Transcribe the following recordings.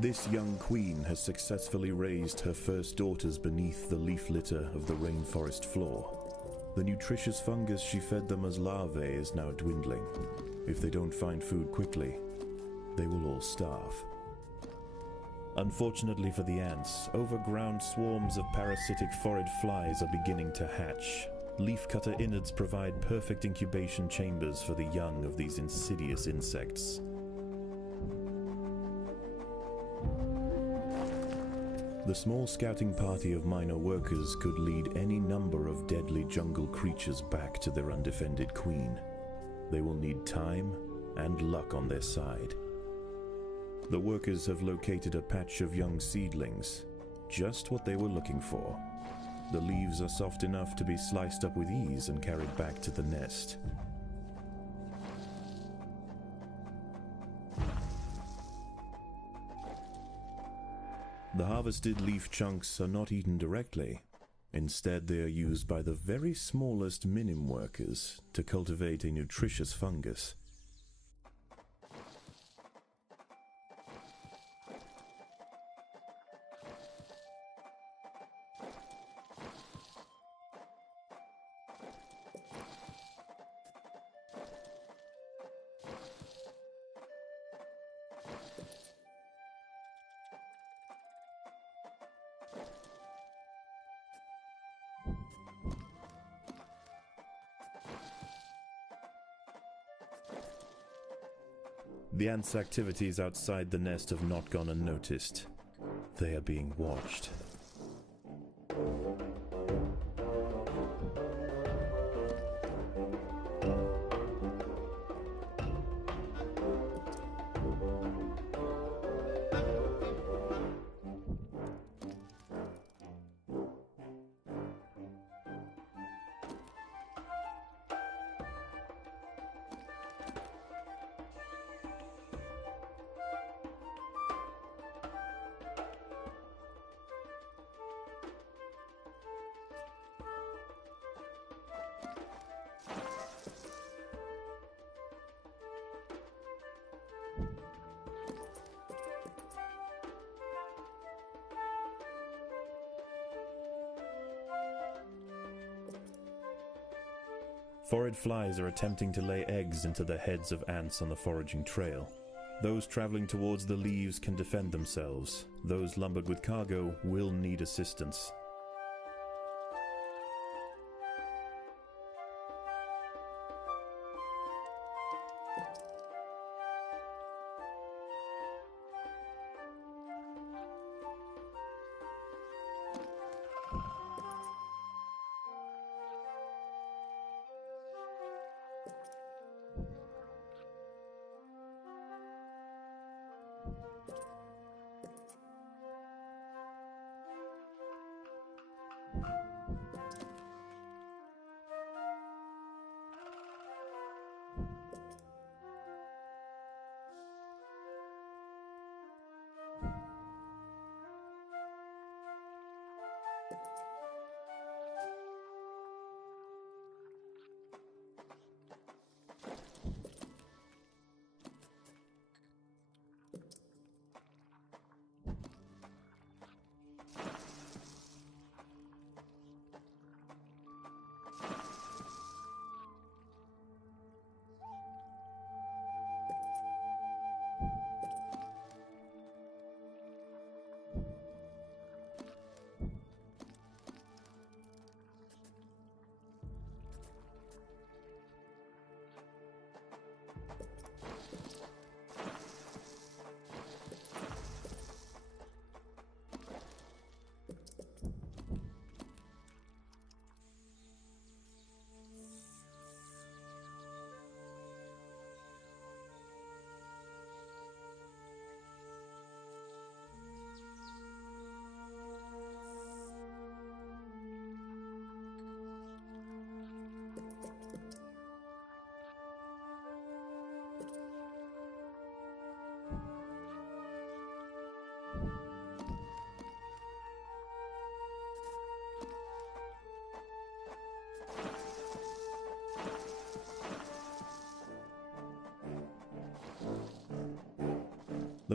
This young queen has successfully raised her first daughters beneath the leaf litter of the rainforest floor. The nutritious fungus she fed them as larvae is now dwindling. If they don't find food quickly, they will all starve. Unfortunately for the ants, overground swarms of parasitic phorid flies are beginning to hatch. Leafcutter innards provide perfect incubation chambers for the young of these insidious insects. The small scouting party of minor workers could lead any number of deadly jungle creatures back to their undefended queen. They will need time and luck on their side. The workers have located a patch of young seedlings, just what they were looking for. The leaves are soft enough to be sliced up with ease and carried back to the nest. The harvested leaf chunks are not eaten directly. Instead, they are used by the very smallest minim workers to cultivate a nutritious fungus. The ants' activities outside the nest have not gone unnoticed. They are being watched. Phorid flies are attempting to lay eggs into the heads of ants on the foraging trail. Those traveling towards the leaves can defend themselves. Those lumbered with cargo will need assistance.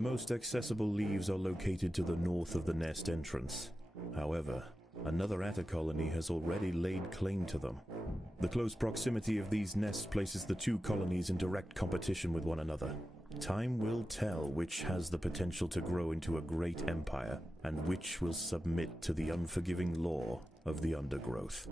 most accessible leaves are located to the north of the nest entrance. However, another atta colony has already laid claim to them. The close proximity of these nests places the two colonies in direct competition with one another. Time will tell which has the potential to grow into a great empire, and which will submit to the unforgiving law of the Undergrowth.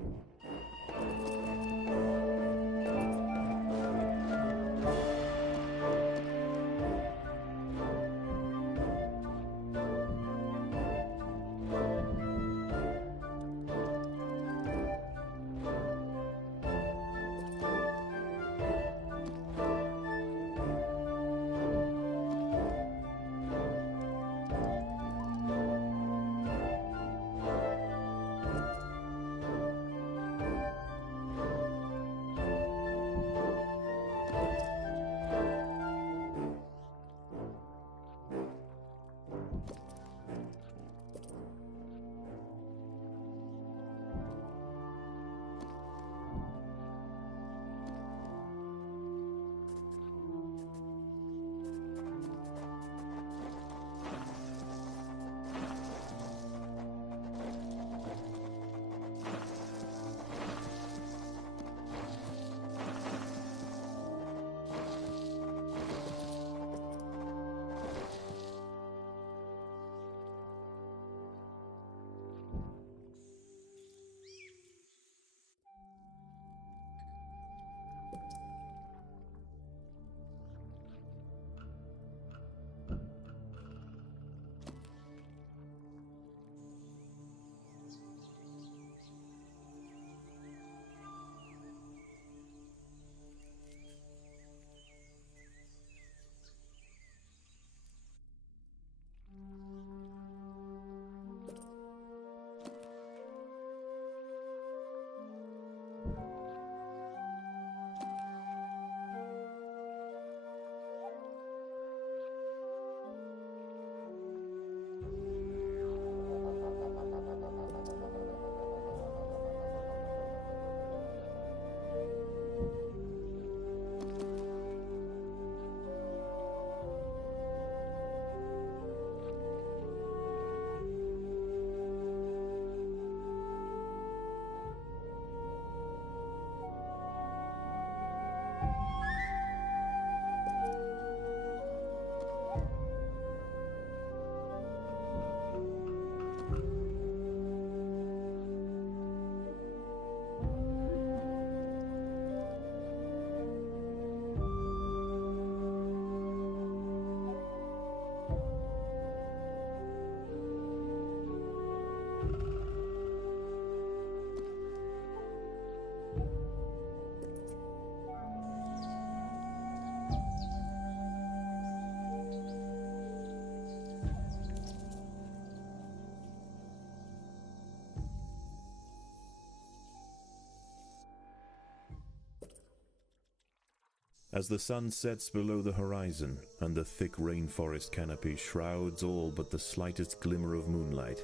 As the sun sets below the horizon and the thick rainforest canopy shrouds all but the slightest glimmer of moonlight,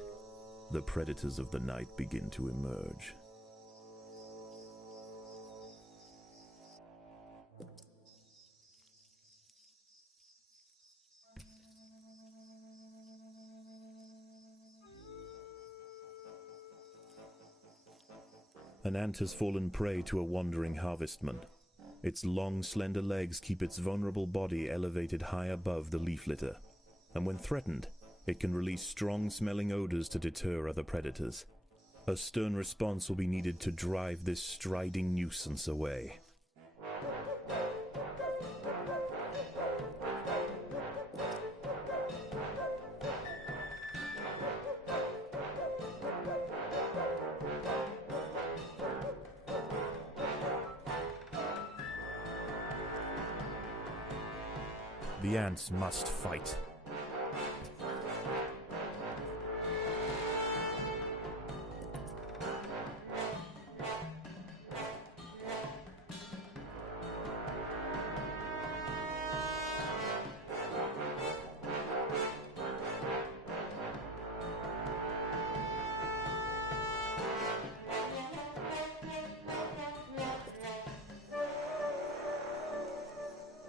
the predators of the night begin to emerge. An ant has fallen prey to a wandering harvestman. Its long, slender legs keep its vulnerable body elevated high above the leaf litter, and when threatened, it can release strong-smelling odors to deter other predators. A stern response will be needed to drive this striding nuisance away. The ants must fight.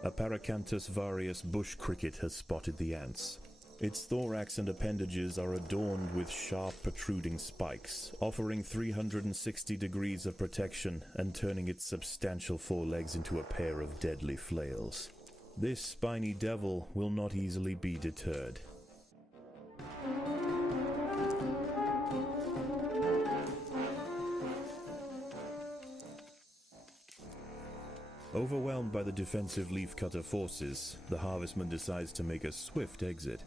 A Paracanthus varius bush cricket has spotted the ants. Its thorax and appendages are adorned with sharp protruding spikes, offering 360 degrees of protection and turning its substantial forelegs into a pair of deadly flails. This spiny devil will not easily be deterred. Overwhelmed by the defensive leafcutter forces, the harvestman decides to make a swift exit.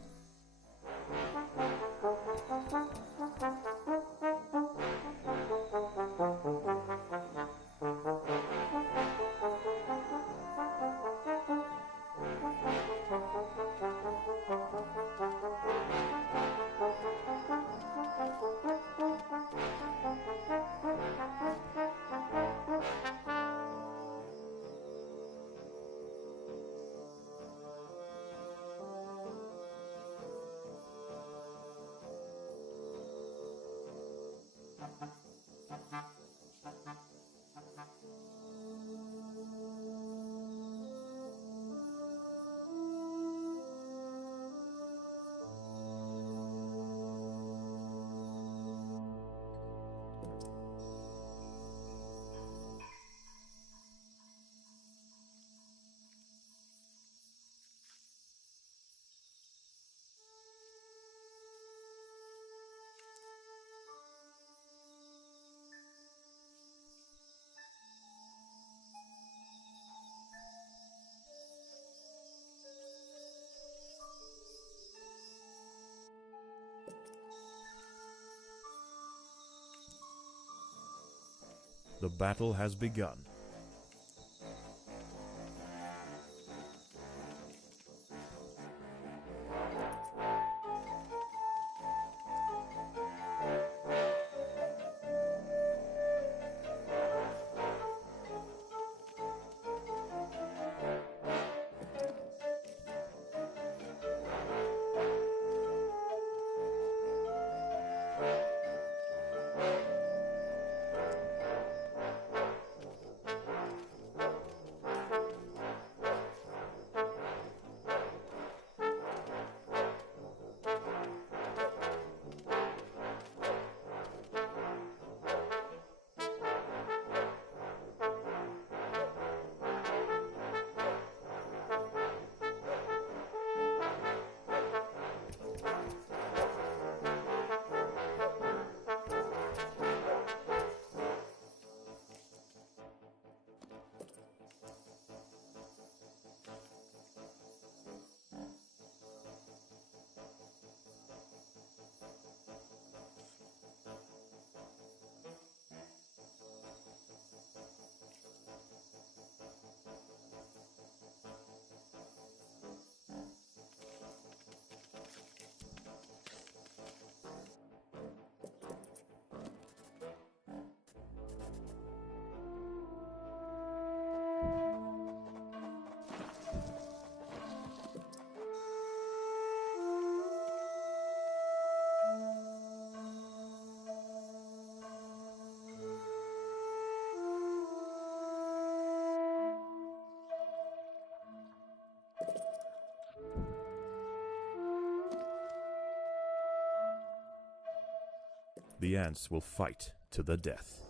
The battle has begun. The ants will fight to the death.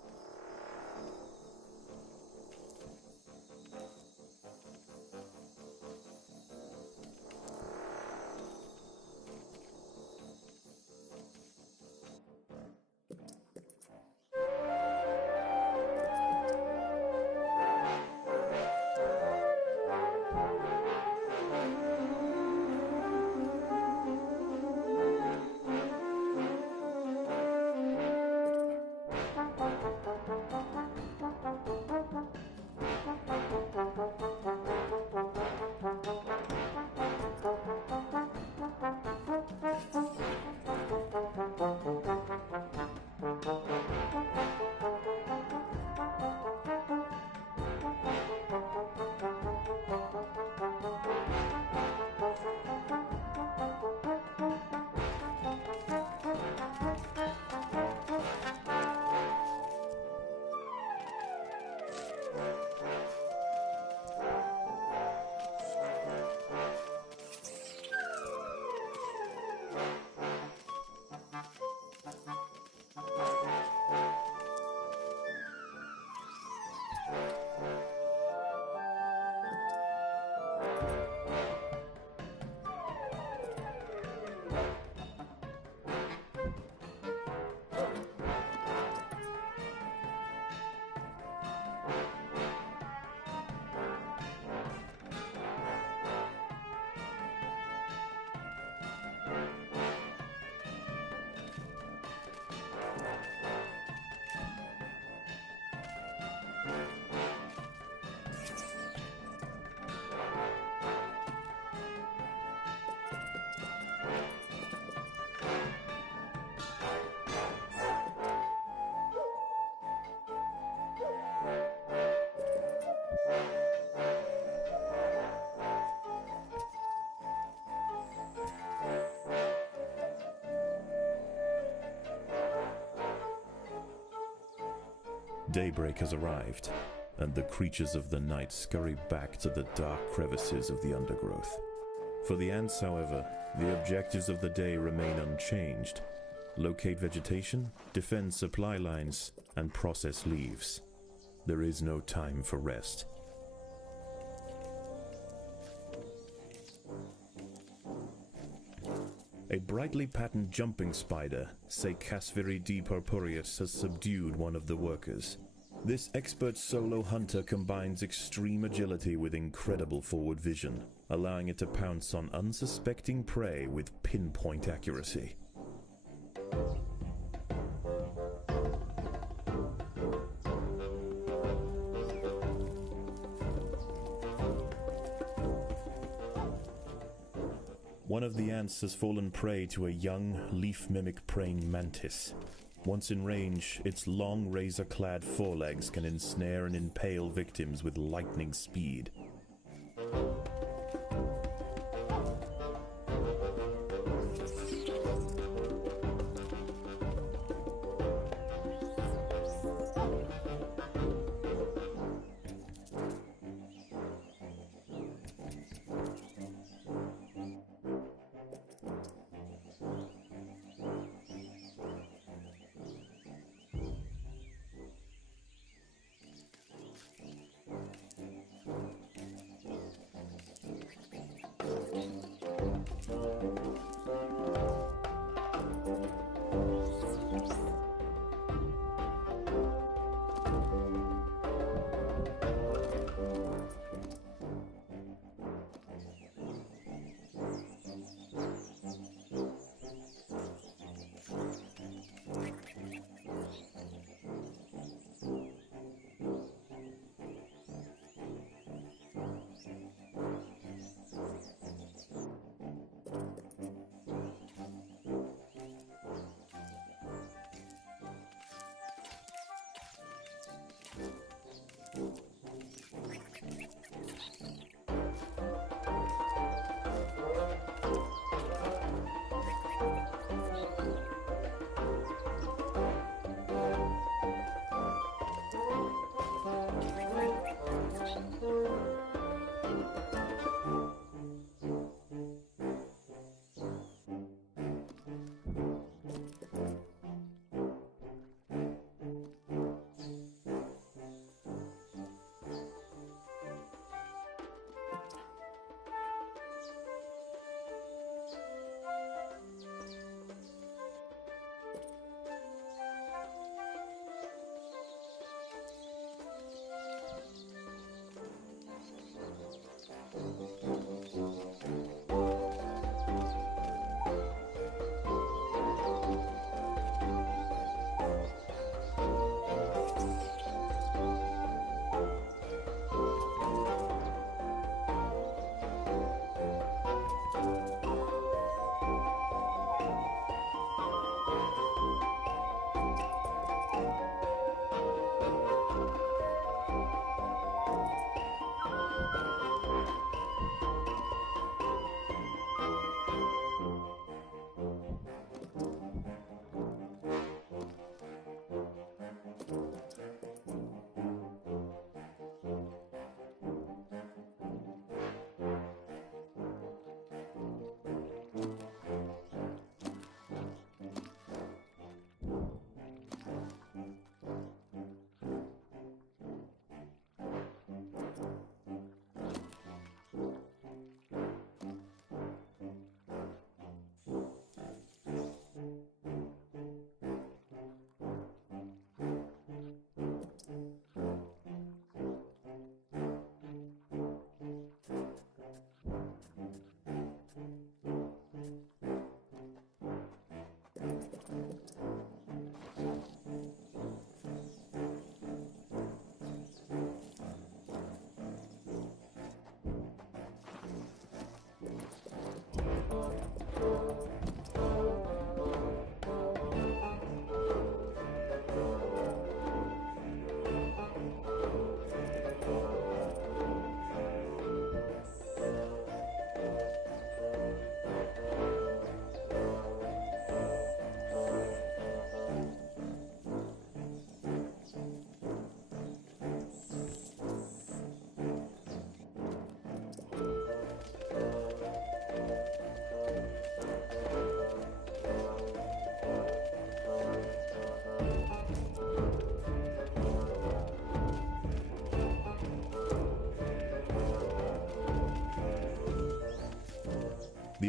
Daybreak has arrived, and the creatures of the night scurry back to the dark crevices of the undergrowth. For the ants, however, the objectives of the day remain unchanged. Locate vegetation, defend supply lines, and process leaves. There is no time for rest. A brightly patterned jumping spider, Casviri D. purpureus, has subdued one of the workers. This expert solo hunter combines extreme agility with incredible forward vision, allowing it to pounce on unsuspecting prey with pinpoint accuracy. One of the ants has fallen prey to a young, leaf-mimic praying mantis. Once in range, its long razor-clad forelegs can ensnare and impale victims with lightning speed.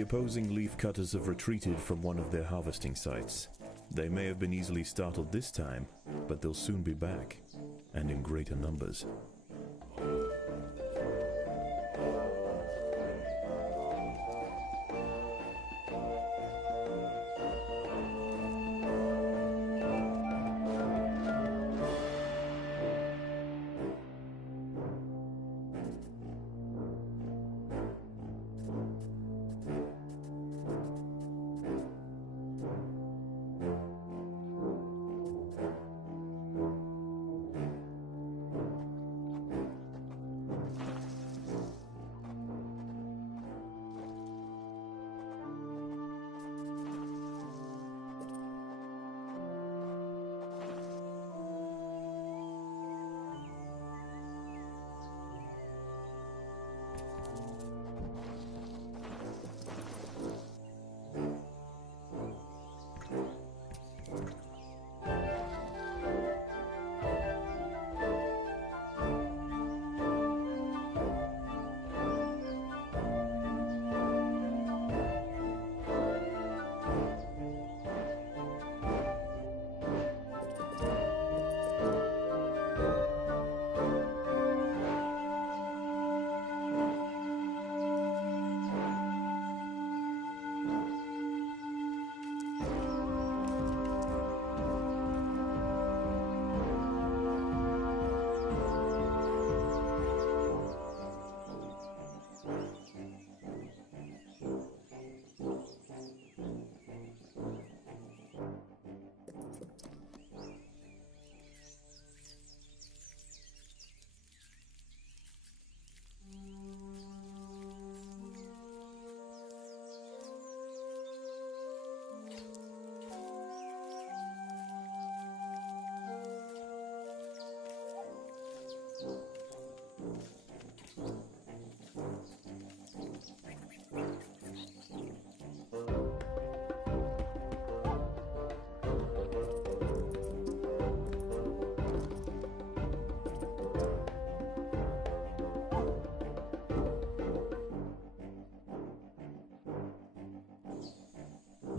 opposing leafcutters have retreated from one of their harvesting sites. They may have been easily startled this time, but they'll soon be back, and in greater numbers.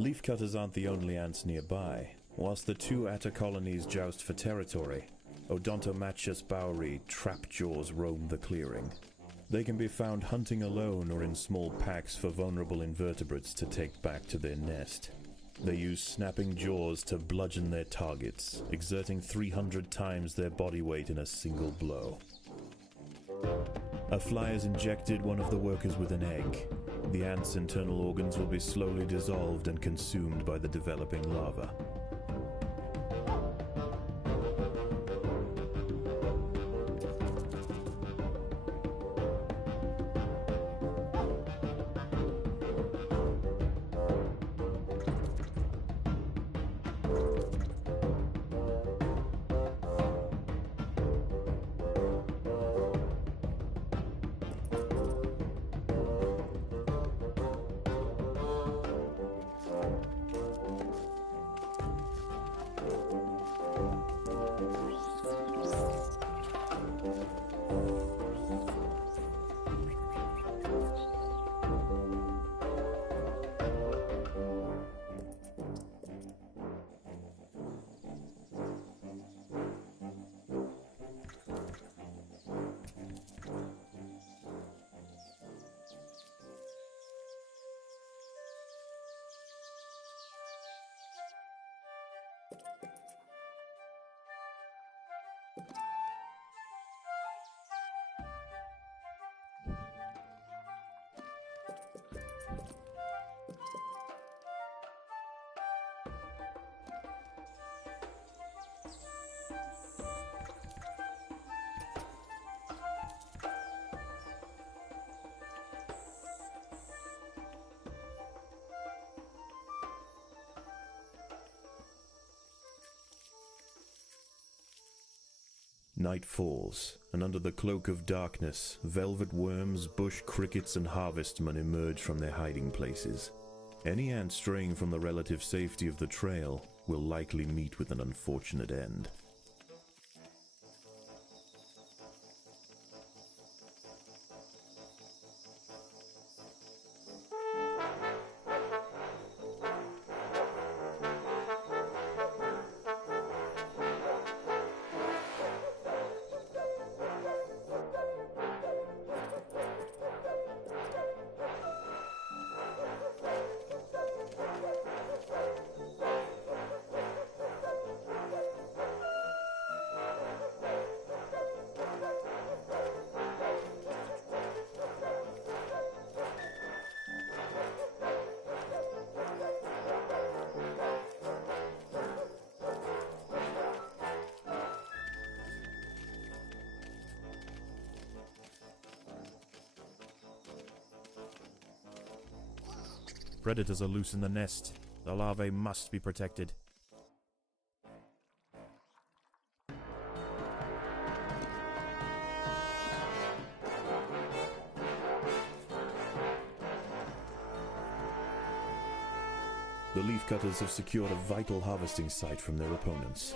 Leafcutters aren't the only ants nearby. Whilst the two atta colonies joust for territory, Odontomachus bowery trapjaws roam the clearing. They can be found hunting alone or in small packs for vulnerable invertebrates to take back to their nest. They use snapping jaws to bludgeon their targets, exerting 300 times their body weight in a single blow. A fly has injected one of the workers with an egg. The ant's internal organs will be slowly dissolved and consumed by the developing larva. Night falls, and under the cloak of darkness, velvet worms, bush crickets, and harvestmen emerge from their hiding places. Any ant straying from the relative safety of the trail will likely meet with an unfortunate end. Predators are loose in the nest. The larvae must be protected. The leafcutters have secured a vital harvesting site from their opponents.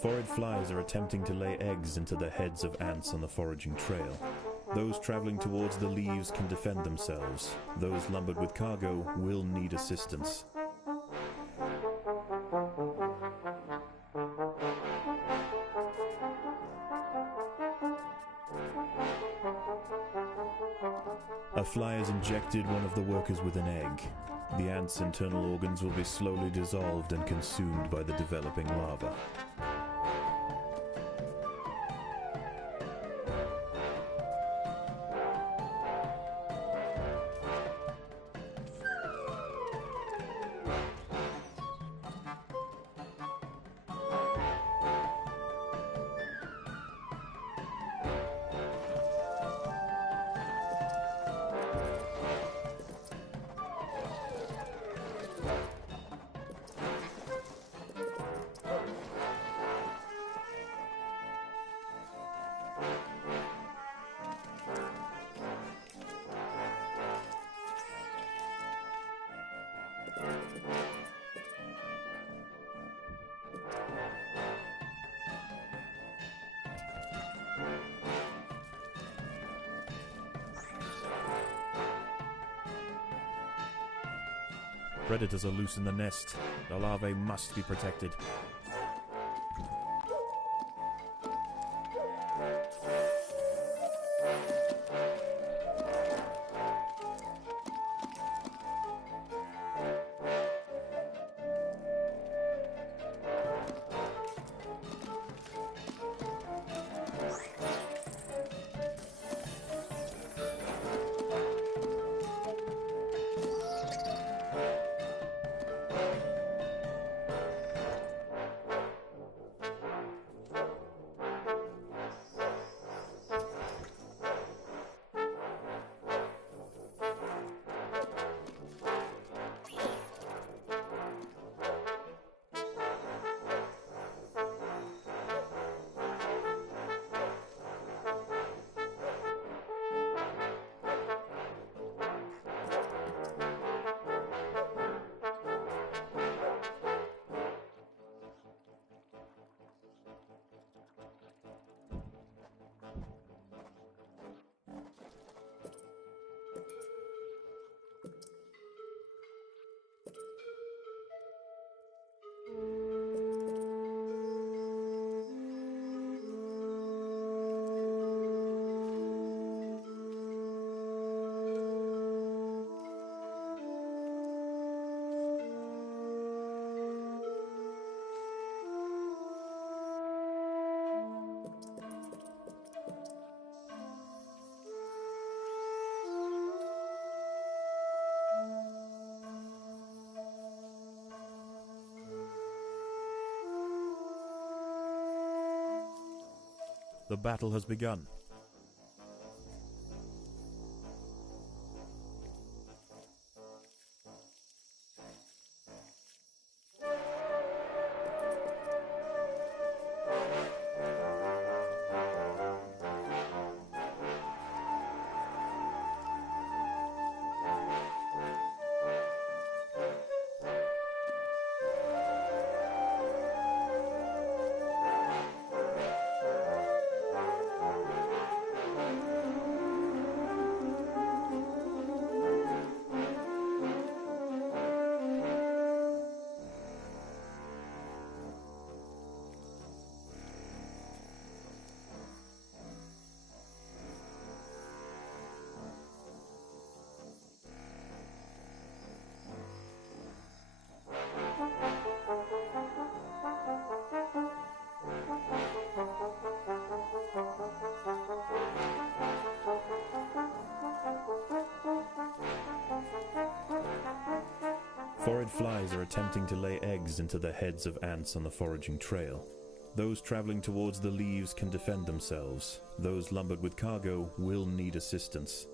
Forage flies are attempting to lay eggs into the heads of ants on the foraging trail. Those traveling towards the leaves can defend themselves. Those lumbered with cargo will need assistance. A fly has injected one of the workers with an egg. The ant's internal organs will be slowly dissolved and consumed by the developing larva. Predators are loose in the nest. The larvae must be protected. The battle has begun. Foraged flies are attempting to lay eggs into the heads of ants on the foraging trail. Those traveling towards the leaves can defend themselves. Those lumbered with cargo will need assistance.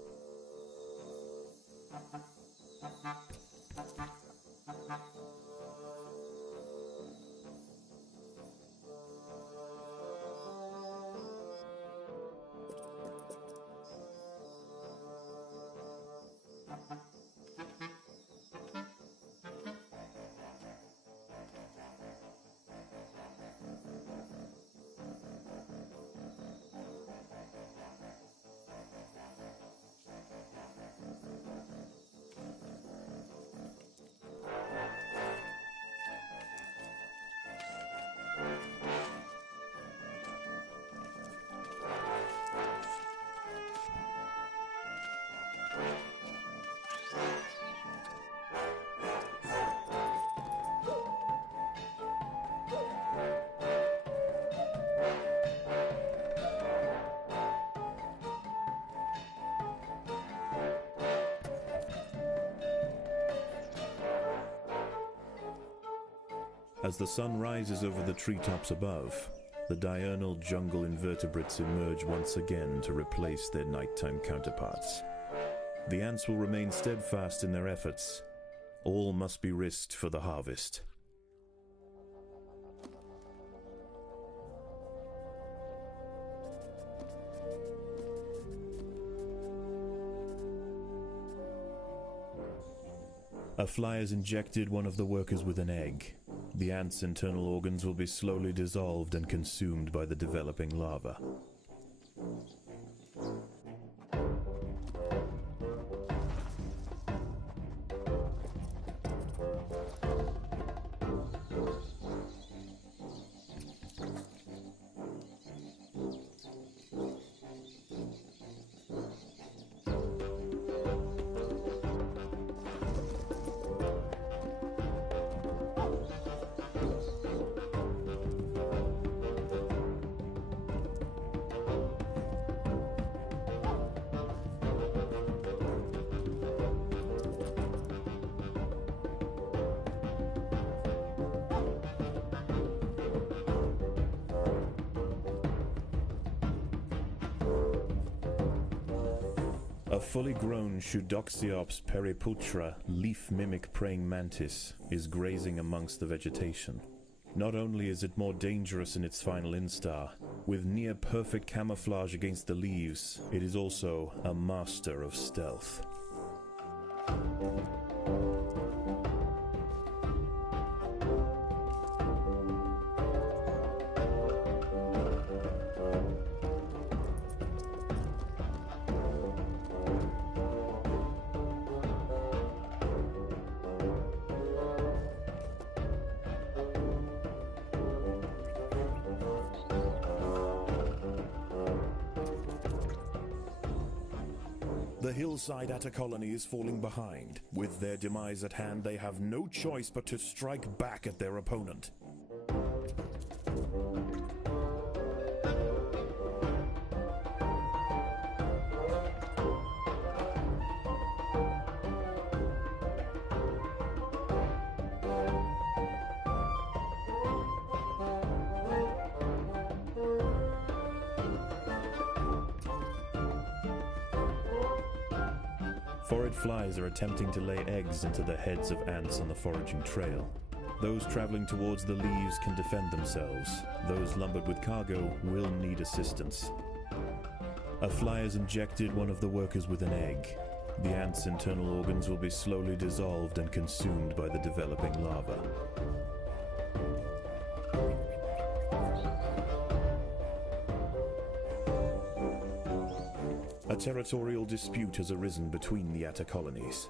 As the sun rises over the treetops above, the diurnal jungle invertebrates emerge once again to replace their nighttime counterparts. The ants will remain steadfast in their efforts. All must be risked for the harvest. A fly has injected one of the workers with an egg. The ant's internal organs will be slowly dissolved and consumed by the developing larva. A fully grown Pseudoxiops periputra leaf mimic praying mantis is grazing amongst the vegetation. Not only is it more dangerous in its final instar, with near perfect camouflage against the leaves, it is also a master of stealth. The hillside atta colony is falling behind. With their demise at hand, they have no choice but to strike back at their opponent. Foraged flies are attempting to lay eggs into the heads of ants on the foraging trail. Those traveling towards the leaves can defend themselves. Those lumbered with cargo will need assistance. A fly has injected one of the workers with an egg. The ant's internal organs will be slowly dissolved and consumed by the developing larva. A territorial dispute has arisen between the atta colonies.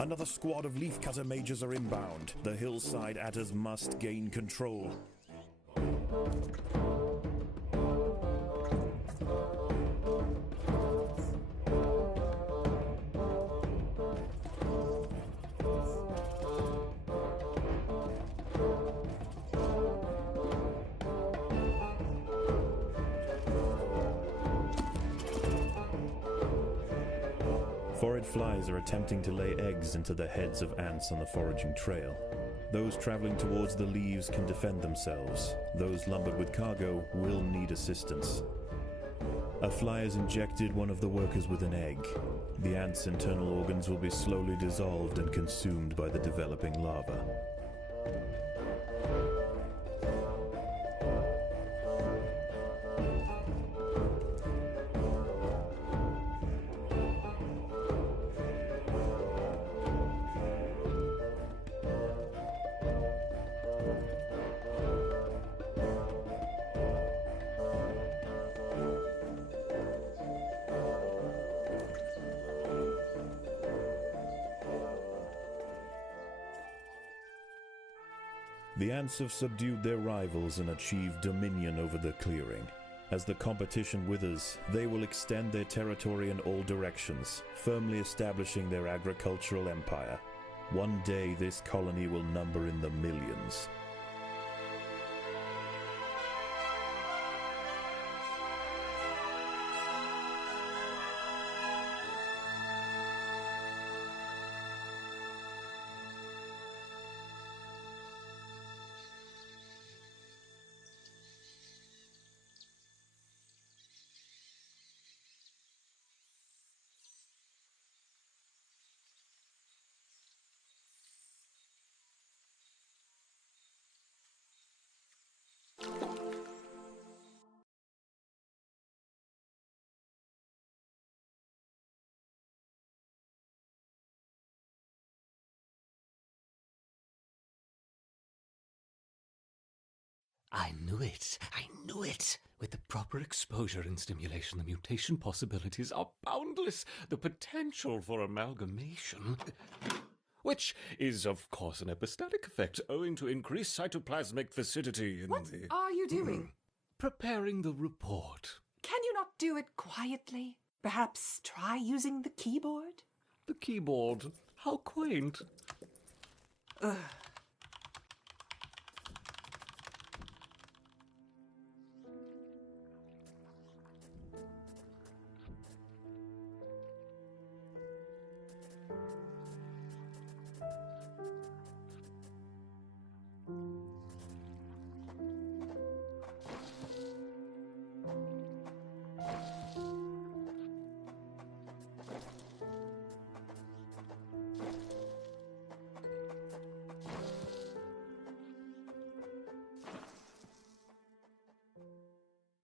Another squad of leafcutter mages are inbound. The hillside adders must gain control. Forage flies are attempting to lay eggs into the heads of ants on the foraging trail. Those traveling towards the leaves can defend themselves. Those lumbered with cargo will need assistance. A fly has injected one of the workers with an egg. The ant's internal organs will be slowly dissolved and consumed by the developing larva. The ants have subdued their rivals and achieved dominion over the clearing. As the competition withers, they will extend their territory in all directions, firmly establishing their agricultural empire. One day this colony will number in the millions. I knew it. I knew it. With the proper exposure and stimulation, the mutation possibilities are boundless. The potential for amalgamation, which is, of course, an epistatic effect owing to increased cytoplasmic viscidity in What are you doing? preparing the report. Can you not do it quietly? Perhaps try using the keyboard? The keyboard. How quaint.